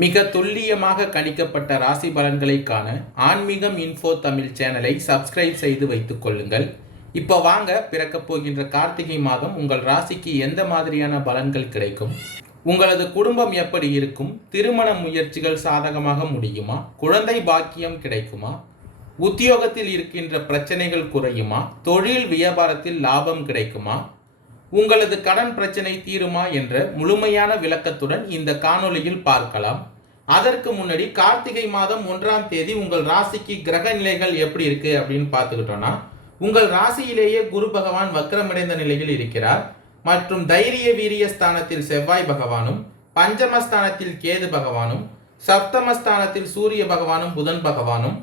மிக துல்லியமாக கணிக்கப்பட்ட ராசி பலன்களை காண ஆன்மீகம் இன்ஃபோ தமிழ் சேனலை சப்ஸ்கிரைப் செய்து வைத்துக் கொள்ளுங்கள். இப்போ வாங்க, பிறக்கப் போகின்ற கார்த்திகை மாதம் உங்கள் ராசிக்கு எந்த மாதிரியான பலன்கள் கிடைக்கும், உங்களது குடும்பம் எப்படி இருக்கும், திருமண முயற்சிகள் சாதகமாக முடியுமா, குழந்தை பாக்கியம் கிடைக்குமா, உத்தியோகத்தில் இருக்கின்ற பிரச்சனைகள் குறையுமா, தொழில் வியாபாரத்தில் லாபம் கிடைக்குமா, உங்களது கடன் பிரச்சனை தீருமா என்ற முழுமையான விளக்கத்துடன் இந்த காணொளியில் பார்க்கலாம். அதற்கு முன்னாடி கார்த்திகை மாதம் 1ஆம் தேதி உங்கள் ராசிக்கு கிரக நிலைகள் எப்படி இருக்கு அப்படின்னு பார்த்துக்கிட்டோம்னா, உங்கள் ராசியிலேயே குரு பகவான் வக்ரமடைந்த நிலையில் இருக்கிறார் மற்றும் தைரிய வீரிய ஸ்தானத்தில் செவ்வாய் பகவானும், பஞ்சமஸ்தானத்தில் கேது பகவானும், சப்தமஸ்தானத்தில் சூரிய பகவானும் புதன் பகவானும்,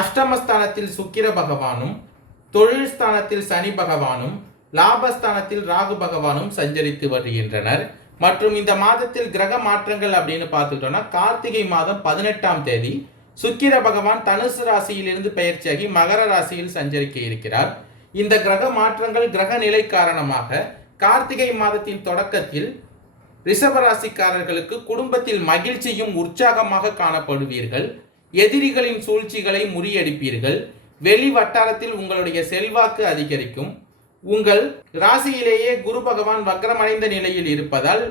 அஷ்டமஸ்தானத்தில் சுக்கிர பகவானும், தொழில் ஸ்தானத்தில் சனி பகவானும், லாபஸ்தானத்தில் ராகு பகவானும் சஞ்சரித்து வருகின்றனர். மற்றும் இந்த மாதத்தில் கிரக மாற்றங்கள் அப்படின்னு பார்த்துக்கிட்டோம்னா, கார்த்திகை மாதம் 18ஆம் தேதி சுக்கிர பகவான் தனுசு ராசியிலிருந்து பெயர்ச்சியாகி மகர ராசியில் சஞ்சரிக்க இருக்கிறார். இந்த கிரக மாற்றங்கள் கிரக நிலை காரணமாக கார்த்திகை மாதத்தின் தொடக்கத்தில் ரிஷபராசிக்காரர்களுக்கு குடும்பத்தில் மகிழ்ச்சியும் உற்சாகமாக காணப்படுவீர்கள். எதிரிகளின் சூழ்ச்சிகளை முறியடிப்பீர்கள். வெளி வட்டாரத்தில் உங்களுடைய செல்வாக்கு அதிகரிக்கும். உங்கள் ராசியிலேயே குரு பகவான் வக்ரமடைந்த நிலையில் இருப்பதால்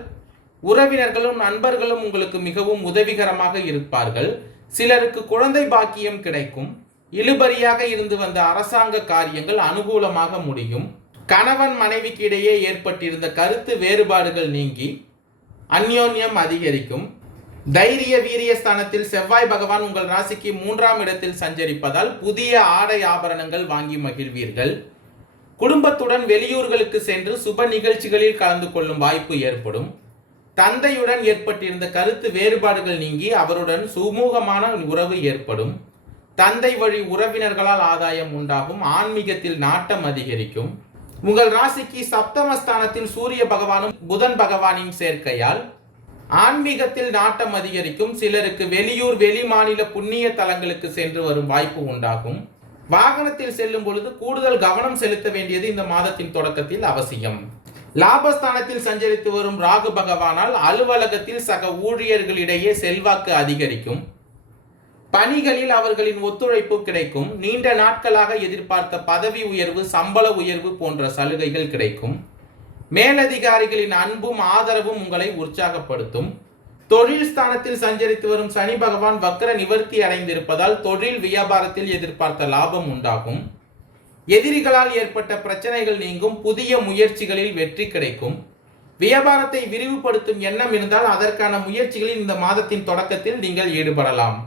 உறவினர்களும் நண்பர்களும் உங்களுக்கு மிகவும் உதவிகரமாக இருப்பார்கள். சிலருக்கு குழந்தை பாக்கியம் கிடைக்கும். இழுபறியாக இருந்து வந்த அரசாங்க காரியங்கள் அனுகூலமாக முடியும். கணவன் மனைவிக்கு இடையே ஏற்பட்டிருந்த கருத்து வேறுபாடுகள் நீங்கி அந்யோன்யம் அதிகரிக்கும். தைரிய வீரிய ஸ்தானத்தில் செவ்வாய் பகவான் உங்கள் ராசிக்கு 3ஆம் இடத்தில் சஞ்சரிப்பதால் புதிய ஆடை ஆபரணங்கள் வாங்கி மகிழ்வீர்கள். குடும்பத்துடன் வெளியூர்களுக்கு சென்று சுப நிகழ்ச்சிகளில் கலந்து கொள்ளும் வாய்ப்பு ஏற்படும். தந்தையுடன் ஏற்பட்டிருந்த கருத்து வேறுபாடுகள் நீங்கி அவருடன் சுமூகமான உறவு ஏற்படும். தந்தை வழி உறவினர்களால் ஆதாயம் உண்டாகும். ஆன்மீகத்தில் நாட்டம் அதிகரிக்கும். உங்கள் ராசிக்கு சப்தமஸ்தானத்தில் சூரிய பகவானும் புதன் பகவானின் சேர்க்கையால் ஆன்மீகத்தில் நாட்டம் அதிகரிக்கும். சிலருக்கு வெளியூர் வெளி மாநில புண்ணிய தலங்களுக்கு சென்று வரும் வாய்ப்பு உண்டாகும். வாகனத்தில் செல்லும் பொழுது கூடுதல் கவனம் செலுத்த வேண்டியது இந்த மாதத்தின் தொடக்கத்தில் அவசியம். லாபஸ்தானத்தில் சஞ்சரித்து வரும் ராகு பகவானால் அலுவலகத்தில் சக ஊழியர்களிடையே செல்வாக்கு அதிகரிக்கும். பணிகளில் அவர்களின் ஒத்துழைப்பு கிடைக்கும். நீண்ட நாட்களாக எதிர்பார்த்த பதவி உயர்வு, சம்பள உயர்வு போன்ற சலுகைகள் கிடைக்கும். மேலதிகாரிகளின் அன்பும் ஆதரவும் உங்களை உற்சாகப்படுத்தும். தொழில் ஸ்தானத்தில் சஞ்சரித்து வரும் சனி பகவான் வக்ர நிவர்த்தி அடைந்திருப்பதால் தொழில் வியாபாரத்தில் எதிர்பார்த்த லாபம் உண்டாகும். எதிரிகளால் ஏற்பட்ட பிரச்சனைகள் நீங்கும். புதிய முயற்சிகளில் வெற்றி கிடைக்கும். வியாபாரத்தை விரிவுபடுத்தும் எண்ணம் இருந்தால் அதற்கான முயற்சிகளில் இந்த மாதத்தின் தொடக்கத்தில் நீங்கள் ஈடுபடலாம்.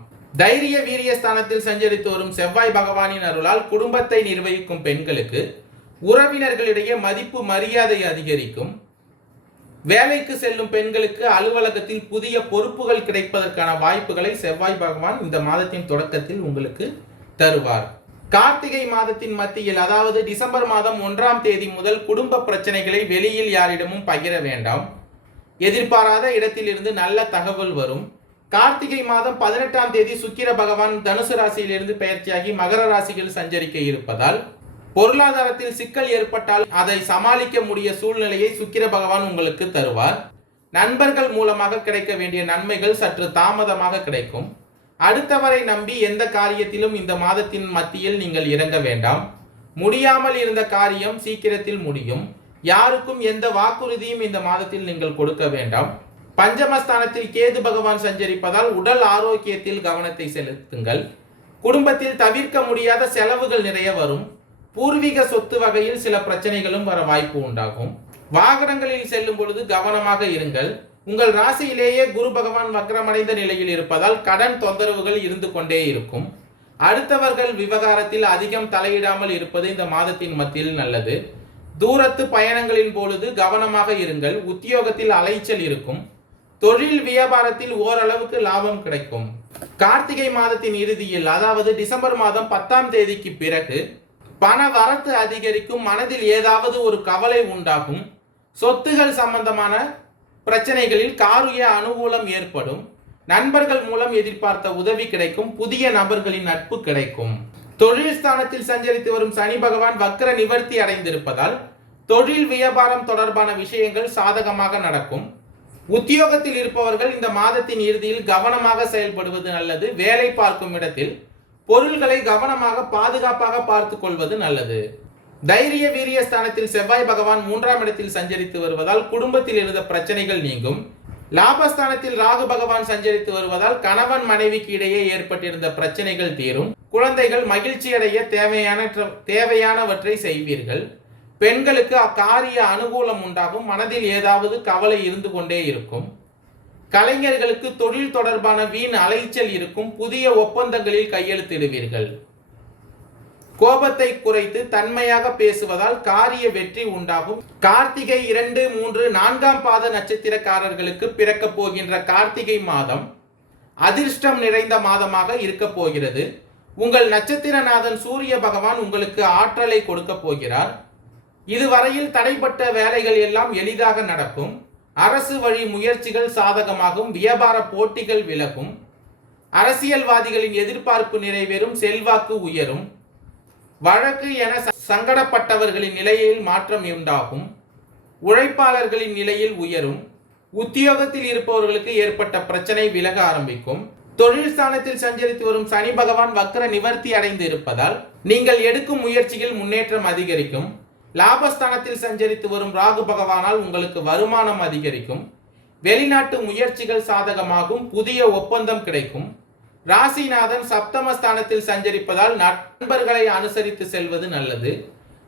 தைரிய வீரிய ஸ்தானத்தில் சஞ்சரித்து வரும் செவ்வாய் பகவானின் அருளால் குடும்பத்தை நிர்வகிக்கும் பெண்களுக்கு உறவினர்களிடையே மதிப்பு மரியாதை அதிகரிக்கும். வேலைக்கு செல்லும் பெண்களுக்கு அலுவலகத்தில் புதிய பொறுப்புகள் கிடைப்பதற்கான வாய்ப்புகளை செவ்வாய் பகவான் இந்த மாதத்தின் தொடக்கத்தில் உங்களுக்கு தருவார். கார்த்திகை மாதத்தின் மத்தியில், அதாவது டிசம்பர் மாதம் 1ஆம் தேதி முதல் குடும்ப பிரச்சனைகளை வெளியில் யாரிடமும் பகிர வேண்டாம். எதிர்பாராத இடத்திலிருந்து நல்ல தகவல் வரும். கார்த்திகை மாதம் 18ஆம் தேதி சுக்கிர பகவான் தனுசு ராசியிலிருந்து பெயர்ச்சியாகி மகர ராசியில் சஞ்சரிக்க இருப்பதால் பொருளாதாரத்தில் சிக்கல் ஏற்பட்டால் அதை சமாளிக்க முடிய சூழ்நிலையை சுக்கிர பகவான் உங்களுக்கு தருவார். நண்பர்கள் மூலமாக கிடைக்க வேண்டிய நன்மைகள் சற்று தாமதமாக கிடைக்கும். அடுத்தவரை நம்பி எந்த காரியத்திலும் இந்த மாதத்தின் மத்தியில் நீங்கள் இறங்க வேண்டாம். முடியாமல் இருந்த காரியம் சீக்கிரத்தில் முடியும். யாருக்கும் எந்த வாக்குறுதியும் இந்த மாதத்தில் நீங்கள் கொடுக்க வேண்டாம். பஞ்சமஸ்தானத்தில் கேது பகவான் சஞ்சரிப்பதால் உடல் ஆரோக்கியத்தில் கவனத்தை செலுத்துங்கள். குடும்பத்தில் தவிர்க்க முடியாத செலவுகள் நிறைய வரும். பூர்வீக சொத்து வகையில் சில பிரச்சனைகளும் வர வாய்ப்பு உண்டாகும். வாகனங்களில் செல்லும் பொழுது கவனமாக இருங்கள். உங்கள் ராசியிலேயே குரு பகவான் வக்ரமடைந்த நிலையில் இருப்பதால் கடன் தொந்தரவுகள் இருந்து கொண்டே இருக்கும். அடுத்தவர்கள் விவகாரத்தில் அதிகம் தலையிடாமல் இருப்பது இந்த மாதத்தின் மத்தியில் நல்லது. தூரத்து பயணங்களின் பொழுது கவனமாக இருங்கள். உத்தியோகத்தில் அலைச்சல் இருக்கும். தொழில் வியாபாரத்தில் ஓரளவுக்கு லாபம் கிடைக்கும். கார்த்திகை மாதத்தின் இறுதியில், அதாவது டிசம்பர் மாதம் 10ஆம் தேதிக்கு பிறகு பண வரத்து அதிகரிக்கும். மனதில் ஏதாவது ஒரு கவலை உண்டாகும். சொத்துகள் சம்பந்தமான பிரச்சனைகளில் காரிய அனுகூலம் ஏற்படும். நண்பர்கள் மூலம் எதிர்பார்த்த உதவி கிடைக்கும். புதிய நபர்களின் நட்பு கிடைக்கும். தொழில் ஸ்தானத்தில் சஞ்சரித்து வரும் சனி பகவான் வக்ர நிவர்த்தி அடைந்திருப்பதால் தொழில் வியாபாரம் தொடர்பான விஷயங்கள் சாதகமாக நடக்கும். உத்தியோகத்தில் இருப்பவர்கள் இந்த மாதத்தின் இறுதியில் கவனமாக செயல்படுவது நல்லது. வேலை பார்க்கும் இடத்தில் பொருள்களை கவனமாக பாதுகாப்பாக பார்த்துக் கொள்வது நல்லது. தைரிய வீரிய ஸ்தானத்தில் செவ்வாய் பகவான் 3ஆம் இடத்தில் சஞ்சரித்து வருவதால் குடும்பத்தில் இருந்த பிரச்சனைகள் நீங்கும். லாபஸ்தானத்தில் ராகு பகவான் சஞ்சரித்து வருவதால் கணவன் மனைவிக்கு இடையே ஏற்பட்டிருந்த பிரச்சனைகள் தீரும். குழந்தைகள் மகிழ்ச்சி அடைய தேவையானவற்றை செய்வீர்கள். பெண்களுக்கு அக்காரிய அனுகூலம் உண்டாகும். மனதில் ஏதாவது கவலை இருந்து கொண்டே இருக்கும். கலைஞர்களுக்கு தொழில் தொடர்பான வீண் அலைச்சல் இருக்கும். புதிய ஒப்பந்தங்களில் கையெழுத்திடுவீர்கள். கோபத்தை குறைத்து தன்மையாக பேசுவதால் காரிய வெற்றி உண்டாகும். கார்த்திகை 2, 3, 4ஆம் பாத நட்சத்திரக்காரர்களுக்கு பிறக்க போகின்ற கார்த்திகை மாதம் அதிர்ஷ்டம் நிறைந்த மாதமாக இருக்க போகிறது. உங்கள் நட்சத்திரநாதன் சூரிய பகவான் உங்களுக்கு ஆற்றலை கொடுக்க போகிறார். இதுவரையில் தடைப்பட்ட வேலைகள் எல்லாம் எளிதாக நடக்கும். அரசு வழி முயற்சிகள் சாதகமாகும். வியாபார போட்டிகள் விலகும். அரசியல்வாதிகளின் எதிர்பார்ப்பு நிறைவேறும். செல்வாக்கு உயரும். வழக்கு என சங்கடப்பட்டவர்களின் நிலையில் மாற்றம் உண்டாகும். உழைப்பாளர்களின் நிலையில் உயரும். உத்தியோகத்தில் இருப்பவர்களுக்கு ஏற்பட்ட பிரச்சனை விலக ஆரம்பிக்கும். தொழில் ஸ்தானத்தில் சஞ்சரித்து வரும் சனி பகவான் வக்ர நிவர்த்தி அடைந்து இருப்பதால் நீங்கள் எடுக்கும் முயற்சியில் முன்னேற்றம் அதிகரிக்கும். லாபஸ்தானத்தில் சஞ்சரித்து வரும் ராகு பகவானால் உங்களுக்கு வருமானம் அதிகரிக்கும். வெளிநாட்டு முயற்சிகள் சாதகமாகும். புதிய ஒப்பந்தம் கிடைக்கும். ராசிநாதன் சப்தமஸ்தானத்தில் சஞ்சரிப்பதால் நண்பர்களை அனுசரித்து செல்வது நல்லது.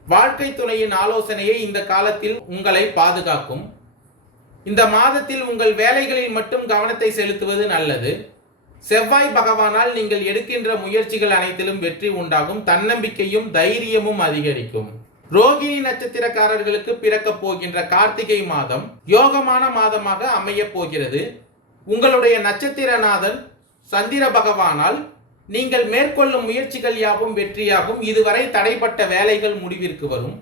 வாழ்க்கை துணையின் ஆலோசனையை இந்த காலத்தில் உங்களை பாதுகாக்கும். இந்த மாதத்தில் உங்கள் வேலைகளில் மட்டும் கவனத்தை செலுத்துவது நல்லது. செவ்வாய் பகவானால் நீங்கள் எடுக்கின்ற முயற்சிகள் அனைத்திலும் வெற்றி உண்டாகும். தன்னம்பிக்கையும் தைரியமும் அதிகரிக்கும். ரோகிணி நட்சத்திரக்காரர்களுக்கு பிறக்க போகின்ற கார்த்திகை மாதம் யோகமான மாதமாக அமைய போகிறது. உங்களுடைய நட்சத்திரநாதன் சந்திர பகவானால் நீங்கள் மேற்கொள்ளும் முயற்சிகள் யாவும் வெற்றியாகும். இதுவரை தடைப்பட்ட வேலைகள் முடிவிற்கு வரும்.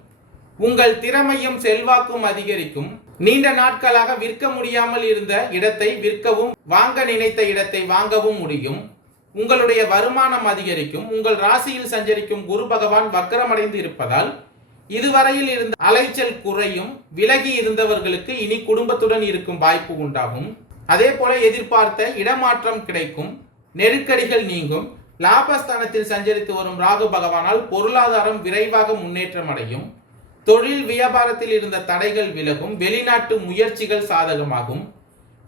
உங்கள் திறமையும் செல்வாக்கும் அதிகரிக்கும். நீண்ட நாட்களாக விற்க முடியாமல் இருந்த இடத்தை விற்கவும், வாங்க நினைத்த இடத்தை வாங்கவும் முடியும். உங்களுடைய வருமானம் அதிகரிக்கும். உங்கள் ராசியில் சஞ்சரிக்கும் குரு பகவான் வக்ரமடைந்து இருப்பதால் இதுவரையில் இருந்த அலைச்சல் குறையும். விலகி இருந்தவர்களுக்கு இனி குடும்பத்துடன் இருக்கும் வாய்ப்பு உண்டாகும். அதே போல எதிர்பார்த்த இடமாற்றம் கிடைக்கும். நெருக்கடிகள் நீங்கும். லாபஸ்தானத்தில் சஞ்சரித்து வரும் ராகு பகவானால் பொருளாதாரம் விரைவாக முன்னேற்றம் அடையும். தொழில் வியாபாரத்தில் இருந்த தடைகள் விலகும். வெளிநாட்டு முயற்சிகள் சாதகமாகும்.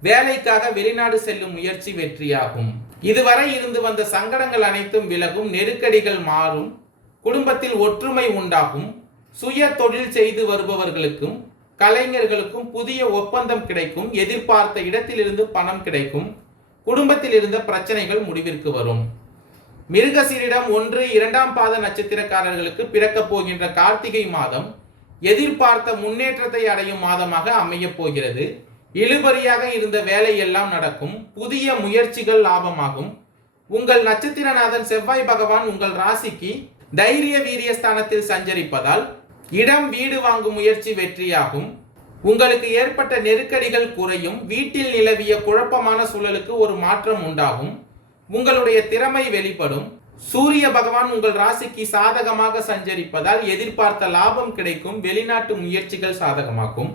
வேலைக்காக வெளிநாடு செல்லும் முயற்சி வெற்றியாகும். இதுவரை இருந்து வந்த சங்கடங்கள் அனைத்தும் விலகும். நெருக்கடிகள் மாறும். குடும்பத்தில் ஒற்றுமை உண்டாகும். சுய தொழில் செய்து வருபவர்களுக்கும் கலைஞர்களுக்கும் புதிய ஒப்பந்தம் கிடைக்கும். எதிர்பார்த்த இடத்திலிருந்து பணம் கிடைக்கும். குடும்பத்தில் இருந்த பிரச்சனைகள் முடிவிற்கு வரும். மிருகசீரிடம் 1, 2ஆம் பாத நட்சத்திரக்காரர்களுக்கு பிறக்க போகின்ற கார்த்திகை மாதம் எதிர்பார்த்த முன்னேற்றத்தை அடையும் மாதமாக அமைய போகிறது. இழுபறியாக இருந்த வேலை எல்லாம் நடக்கும். புதிய முயற்சிகள் லாபமாகும். உங்கள் நட்சத்திரநாதன் செவ்வாய் பகவான் உங்கள் ராசிக்கு தைரிய வீரிய ஸ்தானத்தில் சஞ்சரிப்பதால் இடம் வீடு வாங்கும் முயற்சி வெற்றியாகும். உங்களுக்கு ஏற்பட்ட நெருக்கடிகள் குறையும். வீட்டில் நிலவிய குழப்பமான சூழலுக்கு ஒரு மாற்றம் உண்டாகும். உங்களுடைய திறமை வெளிப்படும். சூரிய பகவான் உங்கள் ராசிக்கு சாதகமாக சஞ்சரிப்பதால் எதிர்பார்த்த லாபம் கிடைக்கும். வெளிநாட்டு முயற்சிகள் சாதகமாகும்.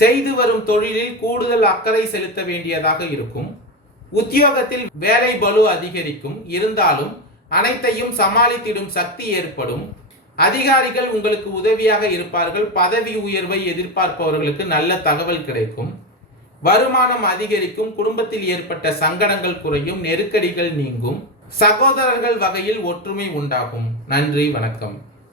செய்து வரும் தொழிலில் கூடுதல் அக்கறை செலுத்த வேண்டியதாக இருக்கும். உத்தியோகத்தில் வேலை பளு அதிகரிக்கும். இருந்தாலும் அனைத்தையும் சமாளித்திடும் சக்தி ஏற்படும். அதிகாரிகள் உங்களுக்கு உதவியாக இருப்பார்கள். பதவி உயர்வை எதிர்பார்ப்பவர்களுக்கு நல்ல தகவல் கிடைக்கும். வருமானம் அதிகரிக்கும். குடும்பத்தில் ஏற்பட்ட சங்கடங்கள் குறையும். நெருக்கடிகள் நீங்கும். சகோதரர்கள் வகையில் ஒற்றுமை உண்டாகும். நன்றி, வணக்கம்.